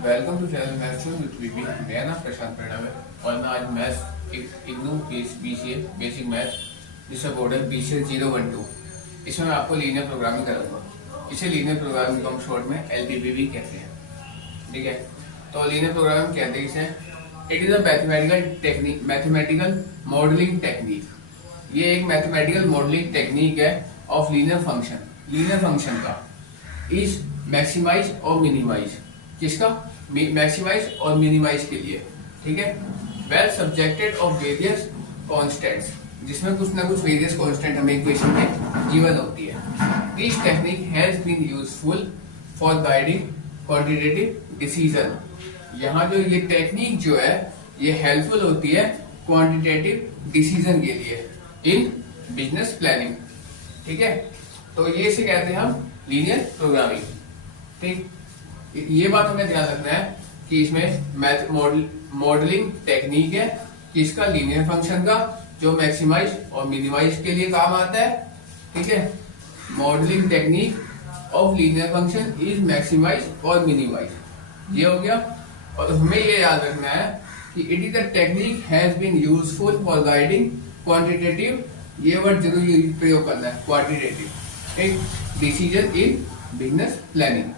Welcome to channel maths with BB. मेरा नाम प्रशांत प्रणव है और मैं आज maths IGNOU BCA basic maths जिसका बोर्ड है BCS 012 इसमें मैं आपको लीनियर प्रोग्रामिंग कराऊंगा। इसे लीनियर प्रोग्रामिंग को हम शॉर्ट में LPPV कहते हैं। ठीक है, तो लीनियर प्रोग्रामिंग कहते हैं इसे। It is a mathematical technique, mathematical modelling technique. ये एक मैथमेटिकल मॉडलिंग टेक्निक है of linear function. Linear function का इज मैक्सिमाइज और मिनिमाइज, किसका? मैक्सिमाइज और मिनिमाइज के लिए। ठीक है, well subjected of various constants, जिसमें कुछ ना कुछ वेरियस कॉन्स्टेंट हमें इक्वेशन में गिवन होती है। This technique has been useful for guiding quantitative decision. यहाँ जो ये टेक्निक जो है ये हेल्पफुल होती है क्वांटिटेटिव डिसीजन के लिए इन बिजनेस प्लानिंग। ठीक है, तो ये इसे कहते हैं हम लीनियर प्रोग्रामिंग। ठीक, ये बात हमें ध्यान रखना है कि इसमें मैथ मॉडलिंग टेक्निक है किसका? लीनियर फंक्शन का, जो मैक्सिमाइज और मिनिमाइज के लिए काम आता है। ठीक है, modelling technique of linear function is maximise और मिनिमाइज। ये हो गया। और हमें ये याद रखना है कि it is the technique has been useful for guiding quantitative, ये वर्ड जरूर प्रयोग करना है, क्वांटिटेटिव, ठीक, डिसीजन इन बिजनेस प्लानिंग।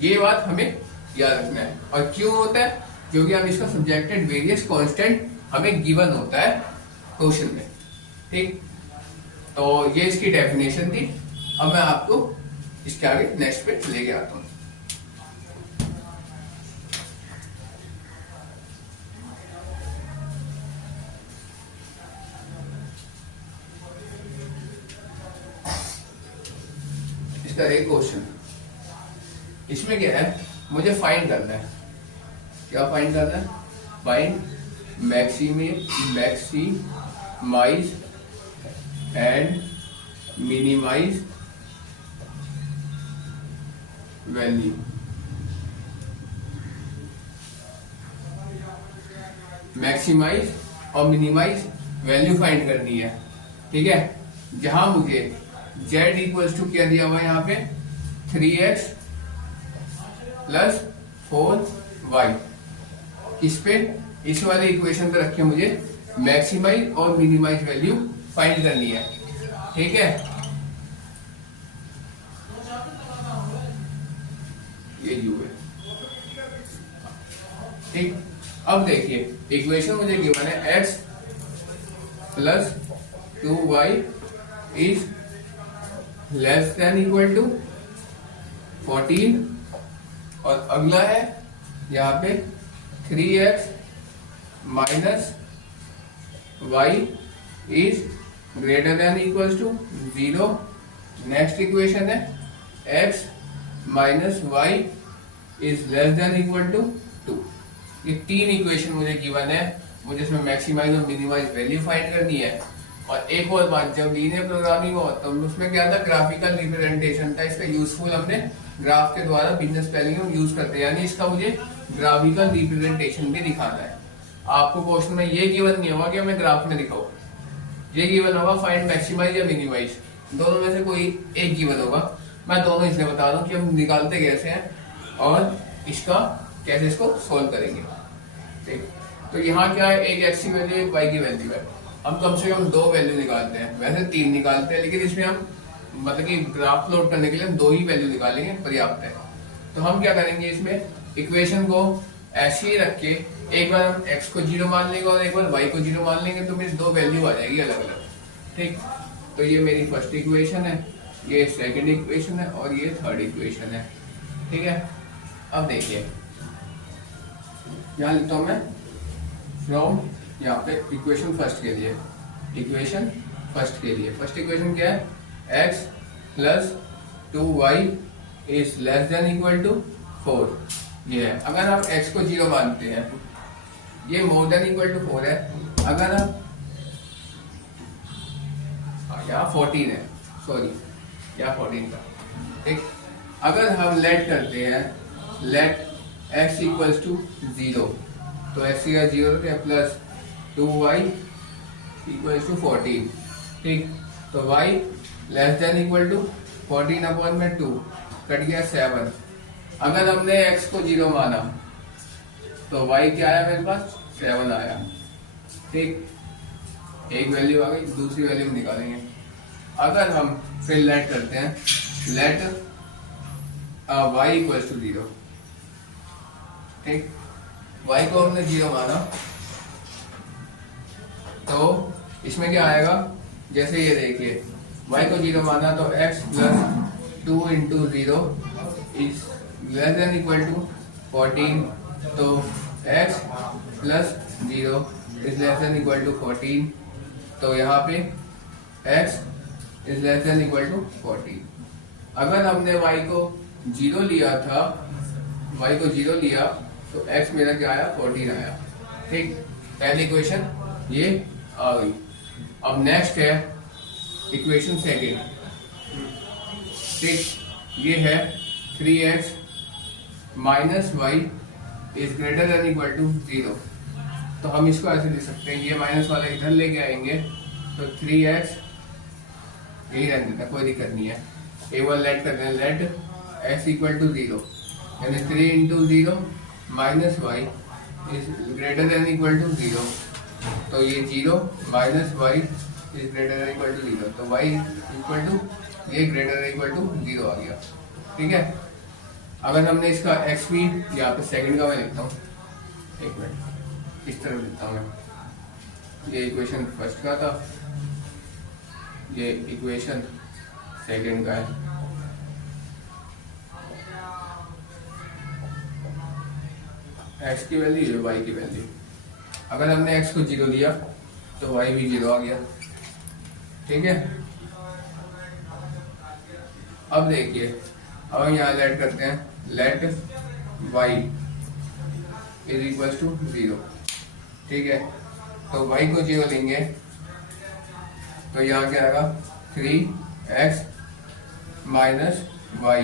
ये बात हमें याद रखना है। और क्यों होता है? क्योंकि हम इसका सब्जेक्टेड वेरियस कांस्टेंट हमें गिवन होता है क्वेश्चन में। ठीक, तो ये इसकी डेफिनेशन थी। अब मैं आपको इसके आगे नेक्स्ट पे लेके आता हूं। इसका एक क्वेश्चन, इसमें क्या है, मुझे फाइंड करना है। क्या फाइंड करना है? Find maximise and minimise value. Maximise और मिनिमाइज वैल्यू फाइंड करनी है। ठीक है, जहां मुझे z इक्वल्स टू क्या दिया हुआ है यहाँ पे 3x प्लस 4y। इस पे, इस वाले इक्वेशन पे रखे मुझे मैक्सिमाइज और मिनिमाइज वैल्यू फाइंड करनी है। ठीक है, ये u है। ठीक, अब देखिए इक्वेशन मुझे गिवन है x plus 2y is less than equal to 14, और अगला है यहाँ पे 3x minus y is greater than equal to 0। Next equation है x minus y is less than equal to 2। ये तीन इक्वेशन मुझे गिवन है। मुझे इसमें मैक्सिमाइज और मिनिमाइज वैल्यू फाइंड करनी है। और एक और बात, जब लीनियर प्रोग्रामिंग हो तो उसमें क्या था, ग्राफिकल रिप्रेजेंटेशन था। इसका यूजफुल हमने ग्राफ के द्वारा बिजनेस प्लानिंग में यूज करते हैं, यानी इसका मुझे ग्राफिकल रिप्रेजेंटेशन भी दिखाना है। आपको क्वेश्चन में ये गिवन नहीं होगा कि मैं ग्राफ में दिखाऊं, ये गिवन होगा फाइंड मैक्सिमाइज या मिनिमाइज, दोनों में से कोई एक गिवन होगा। मैं दोनों इसलिए बता दूं कि हम निकालते कैसे हैं और इसका कैसे इसको सोल्व करेंगे। ठीक, तो यहाँ क्या है, एक x की वैल्यू, एक y की वैल्यू है। हम कम से कम दो वैल्यू निकालते हैं, वैसे तीन निकालते हैं, लेकिन इसमें हम मतलब कि ग्राफ प्लॉट करने के लिए हम दो ही वैल्यू निकालेंगे, पर्याप्त है। तो हम क्या करेंगे, इसमें इक्वेशन को ऐसे ही रख के एक बार हम x को 0 मान लेंगे और एक बार y को 0 मान लेंगे, तो मेरी दो वैल्यू आ जाएगी अलग अलग। ठीक, तो ये मेरी फर्स्ट इक्वेशन है, ये सेकेंड इक्वेशन है और ये थर्ड इक्वेशन है। ठीक है, अब देखिए यहाँ लिखता हूं मैं फ्रॉम, यहाँ पे इक्वेशन फर्स्ट के लिए, इक्वेशन फर्स्ट के लिए फर्स्ट इक्वेशन क्या है, x plus 2y is less than equal to 4। ये है, अगर हम x को 0 मानते हैं, ये मोर देन इक्वल टू 4 है। अगर हम यहाँ 14 है, सॉरी यहाँ 14 था। ठीक, अगर हम लेट करते हैं, लेट x इक्वल्स टू 0, तो x का 0 प्लस 2y इक्वल्स टू 14। ठीक, तो y less than equal to 14 upon में 2 कट गया 7। अगर हमने x को 0 माना तो y क्या आया मेरे पास 7 आया। ठीक, एक वैल्यू आ गई, दूसरी वैल्यू निकालेंगे। अगर हम फिर लेट करते हैं, लेट y इक्वल टू 0। ठीक, y को हमने 0 माना तो इसमें क्या आएगा, जैसे ये देखिए y को 0 माना तो x plus 2 into 0 is less than equal to 14, तो x plus 0 is less than equal to 14, तो यहाँ पे x is less than equal to 14। अगर हमने y को 0 लिया था, y को 0 लिया तो x मेरा क्या आया 14 आया। ठीक, पहली इक्वेशन ये आ गई। अब नेक्स्ट है इक्वेशन सेकेंड। ठीक, ये है 3x minus y is greater than equal to 0। तो हम इसको ऐसे लिख सकते हैं, ये माइनस वाला इधर लेके आएंगे तो 3x यही रहने देता, कोई दिक्कत नहीं है। एक बार लेट करते हैं, लेट x इक्वल टू 0, यानी 3 into 0 minus y is greater than equal to 0। तो ये 0 minus y is greater than equal to 0, तो y इक्वल टू ये ग्रेटर देन इक्वल टू 0 आ गया। ठीक है, अगर हमने इसका x भी यहाँ पे सेकंड का मैं लिखता हूँ, एक मिनट इस तरह लिखता हूँ मैं। ये इक्वेशन फर्स्ट का था, ये इक्वेशन सेकंड का है। x की वैल्यू है y की वैल्यू। अगर हमने x को 0 लिया तो y भी 0 आ गया। ठीक है, अब देखिए, अब हम यहाँ लेट करते हैं, let y is equal to 0। ठीक है, तो y को 0 लेंगे तो यहाँ क्या आएगा 3x minus y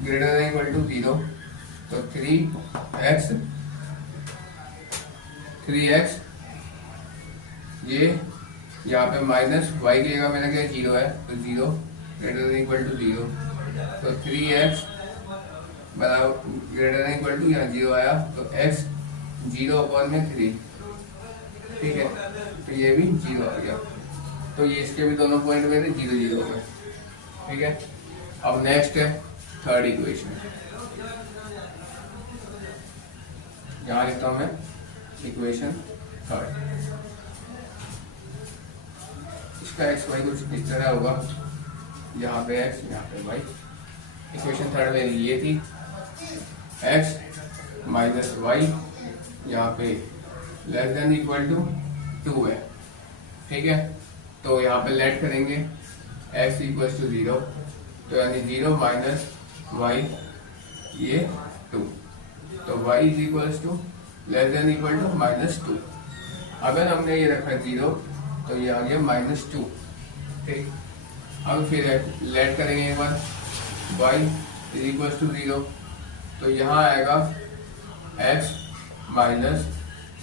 greater than equal to 0, तो 3x ये यहाँ पे माइनस वाई की जगह मैंने क्या 0 है तो 0 ग्रेटर देन इक्वल टू 0, तो 3x बराबर ग्रेटर देन इक्वल टू यहाँ 0 आया, तो x 0 अपॉन में 3। ठीक है, तो ये भी 0 आ गया, तो ये इसके भी दोनों पॉइंट मेरे 0 0 हो गए। ठीक है, अब नेक्स्ट है थर्ड इक्वेशन। यहाँ लिखता हूँ मैं इक्वेशन थर्ड। इसका एक्स वाई कुछ इस तरह होगा, यहाँ पे एक्स यहाँ पे वाई। इक्वेशन थर्ड में ये थी एक्स माइनस वाई, यहाँ पे लेस देन इक्वल टू 2 है। ठीक है, तो यहाँ पे लेट करेंगे एक्स इक्वल टू 0, तो यानी 0 माइनस वाई ये 2, तो y is equal to less than equal to -2। अगर हमने ये रखा 0 तो ये आ गया -2। ठीक, अब फिर लेट करेंगे एक बार, y इज इक्वल टू 0, तो यहाँ आएगा x minus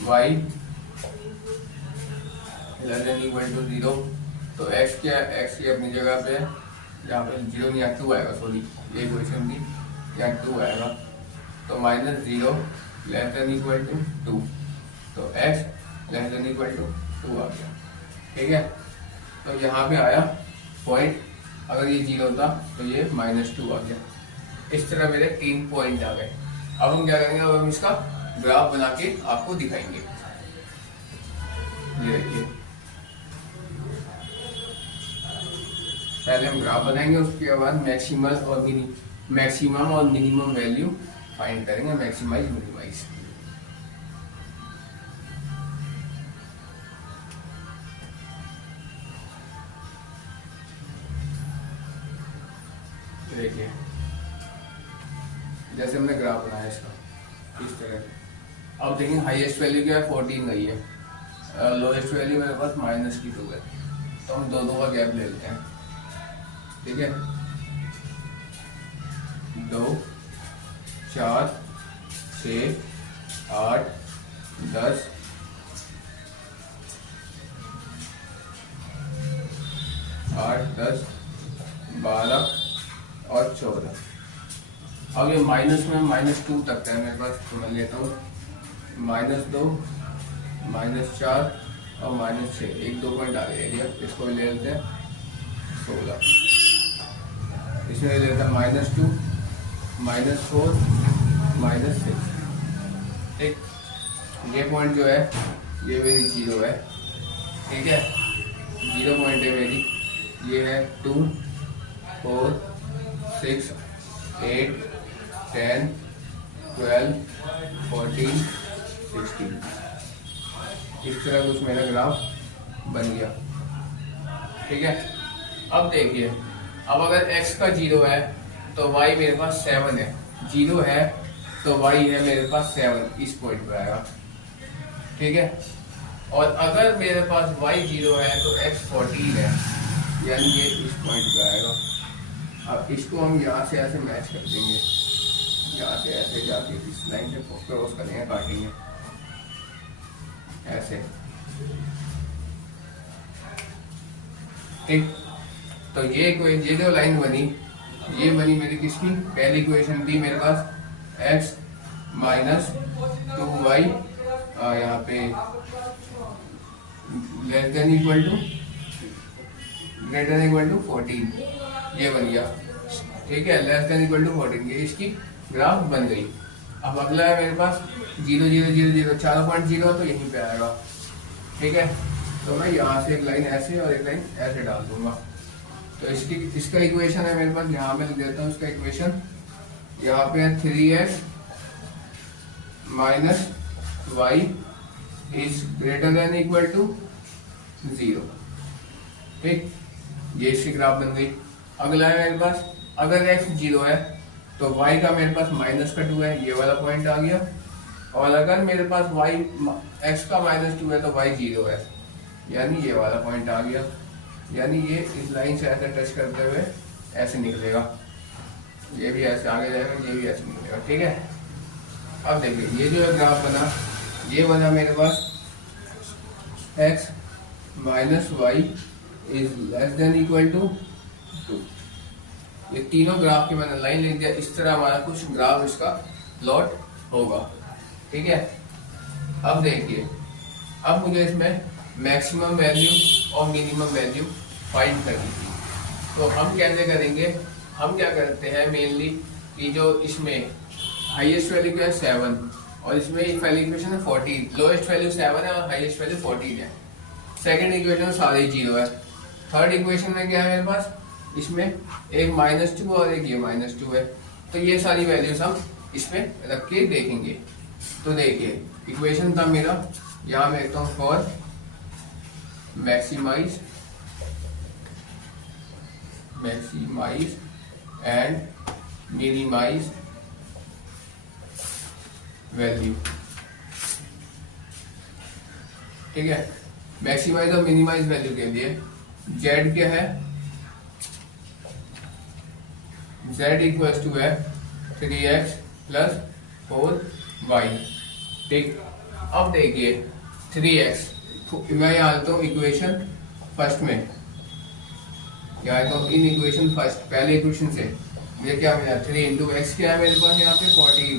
y less than equal to 0, तो x क्या, x की अपनी जगह पे यहाँ पे 0 नहीं, यहाँ 2 आएगा, सॉरी ये इक्वेशन थी, यहाँ 2 आएगा, तो -0 लेस देन इक्वल टू 2, तो x less than equal to 2 आ गया। ठीक है, तो यहाँ पे आया पॉइंट, अगर ये 0 था तो ये -2 आ गया। इस तरह मेरे 3 पॉइंट आ गए। अब हम क्या करेंगे, अब हम इसका ग्राफ बना के आपको दिखाएंगे। ये देखिए, पहले हम ग्राफ बनाएंगे, उसके बाद मैक्सिमम और मिनिमम वैल्यू फाइंड करेंगे, मैक्सिमाइज मिनिमाइज। देखिए, जैसे हमने ग्राफ बनाया इसका इस तरह। अब देखेंगे हाईएस्ट वैल्यू क्या है, 14 गई है, लोएस्ट वैल्यू मेरे पास -2 है, तो हम दो का गैप ले लेते हैं। ठीक है, 2 4 6 8 10 8 10 12 और 14। अब ये माइनस में -2 तक है मेरे पास, तो मैं लेता हूँ -2, -4 और -6, 1-2 पॉइंट आगे एरिया, इसको ले लेते हैं 16, इसमें लेता है -2, -4, -6। ठीक, ये पॉइंट जो है ये मेरी 0 है, ठीक है, 0 पॉइंट है मेरी, ये है 2, 4, 6, 8, 10, 12, 14, 16। इस तरह कुछ मेरा ग्राफ बन गया, ठीक है। अब देखिए, अब अगर x का 0 है तो y मेरे पास 7 है, 0 है तो y है मेरे पास 7, इस पॉइंट पर आएगा, ठीक है। और अगर मेरे पास y 0 है तो x 14 है, यानी ये इस पॉइंट पे आएगा। अब इसको हम यहाँ से ऐसे मैच कर देंगे, यहाँ से ऐसे जाके इस लाइन से क्रॉस करेंगे, काटेंगे ऐसे, ठीक। तो ये जो लाइन बनी, ये बनी मेरी किसकी, पहली इक्वेशन थी मेरे पास x - 2y यहाँ पे less than equal to greater than equal to 14, ये बन गया, ठीक है, लेस देन इक्वल टू 14, ये इसकी ग्राफ बन गई। अब अगला है मेरे पास 0, 0, 0, 0, 4.0, तो यहीं पे आएगा, ठीक है। तो मैं यहाँ से एक लाइन ऐसे और एक लाइन ऐसे डाल दूंगा, तो इसका इक्वेशन है मेरे पास, यहाँ पे लिख देता हूँ इसका इक्वेशन, यहाँ पे है 3x - y is greater than equal to 0, ठीक, ये इसकी ग्राफ बन गई। अगला है मेरे पास, अगर x 0 है तो y का मेरे पास -2 है, ये वाला पॉइंट आ गया। और अगर मेरे पास x का -2 है तो y 0 है, यानी ये वाला पॉइंट आ गया, यानी ये इस लाइन से ऐसे टच करते हुए ऐसे निकलेगा, ये भी ऐसे आगे जाएगा, ये भी ऐसे निकलेगा, ठीक है। अब देखिए, ये जो है ग्राफ बना, ये बना मेरे पास x - y is less than equal to 2। ये तीनों ग्राफ की मैंने लाइन लिख दिया, इस तरह हमारा कुछ ग्राफ इसका प्लॉट होगा, ठीक है। अब देखिए, अब मुझे इसमें मैक्सिमम वैल्यू और मिनिमम वैल्यू फाइंड करनी थी, तो हम कैसे करेंगे, हम क्या करते हैं मेनली कि जो इसमें हाईएस्ट वैल्यू क्या है 7 और इसमें पहली इक्वेशन है 14, लोएस्ट वैल्यू 7 है और हाईएस्ट वैल्यू 14 है। सेकंड इक्वेशन में सारे 0 है। थर्ड इक्वेशन में क्या है मेरे पास, इसमें एक -2 और एक ये -2 है, तो ये सारी वैल्यूज हम इसमें रख के देखेंगे। तो देखिए, इक्वेशन था मेरा, यहाँ मैं लिखता हूँ for maximize and minimise value, ठीक है। मैक्सिमाइज और मिनिमाइज वैल्यू के लिए z क्या है, z इक्वल्स टू है 3x + 4y, ठीक। अब देखिए 3x, मैं यहाँ आता हूँ इक्वेशन फर्स्ट में, यहाँ तो इन इक्वेशन फर्स्ट, पहले इक्वेशन से मुझे क्या मिला, 3 × x क्या है मेरे पास यहाँ पे 14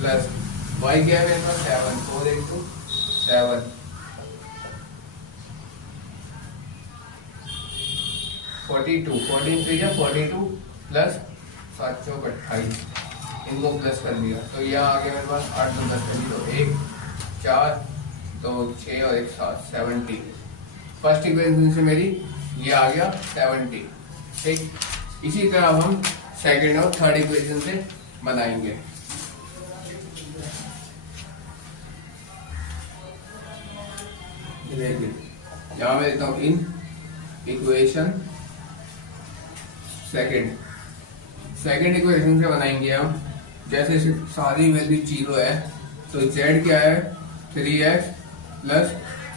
प्लस y क्या है मेरे पास 7, 4 × 7, 42, 14 3 या 42 प्लस 7 चौक 28, इनको प्लस कर दिया, तो यहाँ आ गया मेरे पास 8 2 10 कर दी, तो 1 4 तो 6 और 1 7, 70। फर्स्ट इक्वेशन से मेरी ये आ गया 70, ठीक। इसी तरह हम सेकंड और थर्ड इक्वेशन से बनाएंगे। देखिए, यहाँ मैं देता हूँ इन इक्वेशन सेकंड इक्वेशन से बनाएंगे हम, जैसे सारी वैल्यू 0 है तो z क्या है 3x +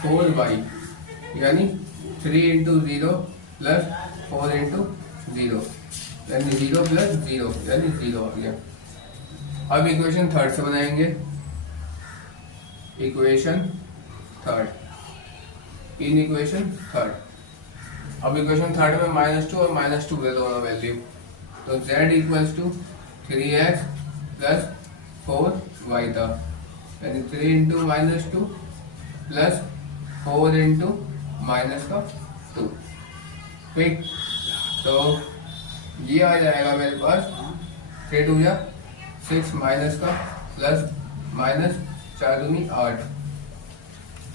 4y, यानी 3 × 0 + 4 × 0, यानी 0 + 0, यानी 0 आ गया। अब इक्वेशन थर्ड से बनाएंगे, equation third, in equation third. अब इक्वेशन थर्ड में -2 और -2 है दोनों वैल्यू, तो z equals to 3x plus 4y था, यानी 3 into minus 2 plus 4 into minus का 2। ठीक, तो ये आ जाएगा मेरे पास 3 2 जा 6 माइनस का प्लस माइनस 4 दूनी 8,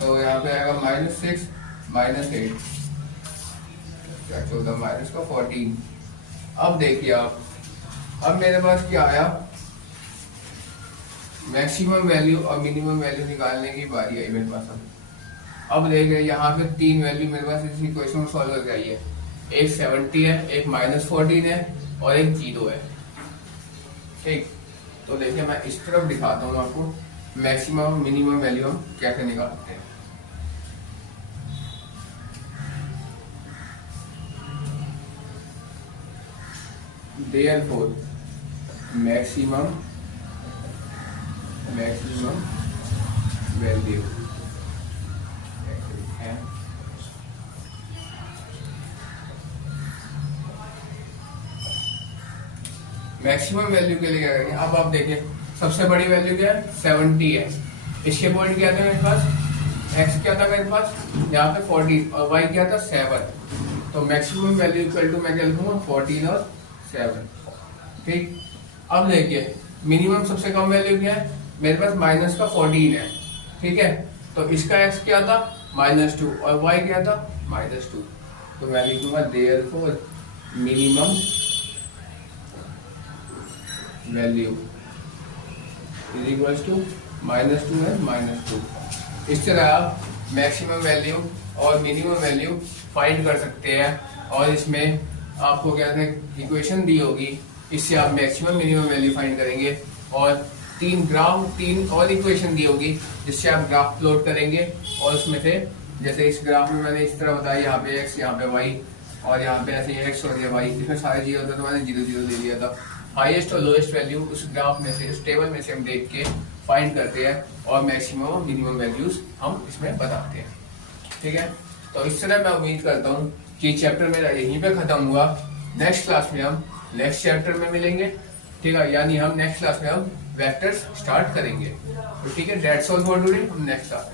तो यहाँ पे आएगा -6 -8 क्या 14 माइनस का 14। अब देखिए आप, अब मेरे पास क्या आया, मैक्सिमम वैल्यू और मिनिमम वैल्यू निकालने की बारी आई मेरे पास। अब देखिए यहाँ पे 3 वैल्यू मेरे पास इस इक्वेशन को सॉल्व करके आई है, एक 70 है, एक -14 है और एक 0 है। ठीक, तो देखिए मैं इस तरफ दिखाता हूँ आपको मैक्सिमम मिनिमम वैल्यू हम कैसे निकालते हैं। Therefore maximum value maximum value के लिए क्या करेंगे, अब आप देखिए सबसे बड़ी वैल्यू क्या है 70 है, इसके पॉइंट क्या था मेरे पास, x क्या था मेरे पास यहाँ पे 14 और y क्या था 7, तो मैक्सिमम वैल्यू इक्वल टू मैं क्या लिखूंगा 14 और 7। ठीक, अब देखिए मिनिमम सबसे कम वैल्यू क्या है मेरे पास माइनस का 14 है। ठीक है, तो इसका x क्या था -2 और y क्या था -2, तो मैं लिखूंगा therefore minimum value is equals to -2 है -2। इस तरह आप मैक्सिमम वैल्यू और मिनिमम वैल्यू फाइंड कर सकते हैं, और इसमें आपको क्या है इक्वेशन दी होगी, इससे आप मैक्सिमम मिनिमम वैल्यू फाइंड करेंगे, और 3 और इक्वेशन दी होगी जिससे आप ग्राफ प्लॉट करेंगे, और उसमें से जैसे इस ग्राफ में मैंने इस तरह बताया यहाँ पे x यहाँ पे y और यहाँ पे ऐसे x और ये y, इसमें सारे 0 होता तो मैंने 0 0 ले लिया था। हाईएस्ट और लोएस्ट वैल्यू उस ग्राफ में से, उस टेबल में से हम देख के फाइंड करते हैं, और मैक्सिमम और मिनिमम वैल्यूज हम इसमें बताते हैं। ठीक है, तो इस तरह मैं उम्मीद करता हूँ कि चैप्टर मेरा यहीं पे खत्म हुआ। नेक्स्ट क्लास में हम नेक्स्ट चैप्टर में मिलेंगे। ठीक है, यानी हम नेक्स्ट क्लास में हम वेक्टर्स स्टार्ट करेंगे। तो ठीक है, दैट्स ऑल फॉर टुडे, हम नेक्स्ट क्लास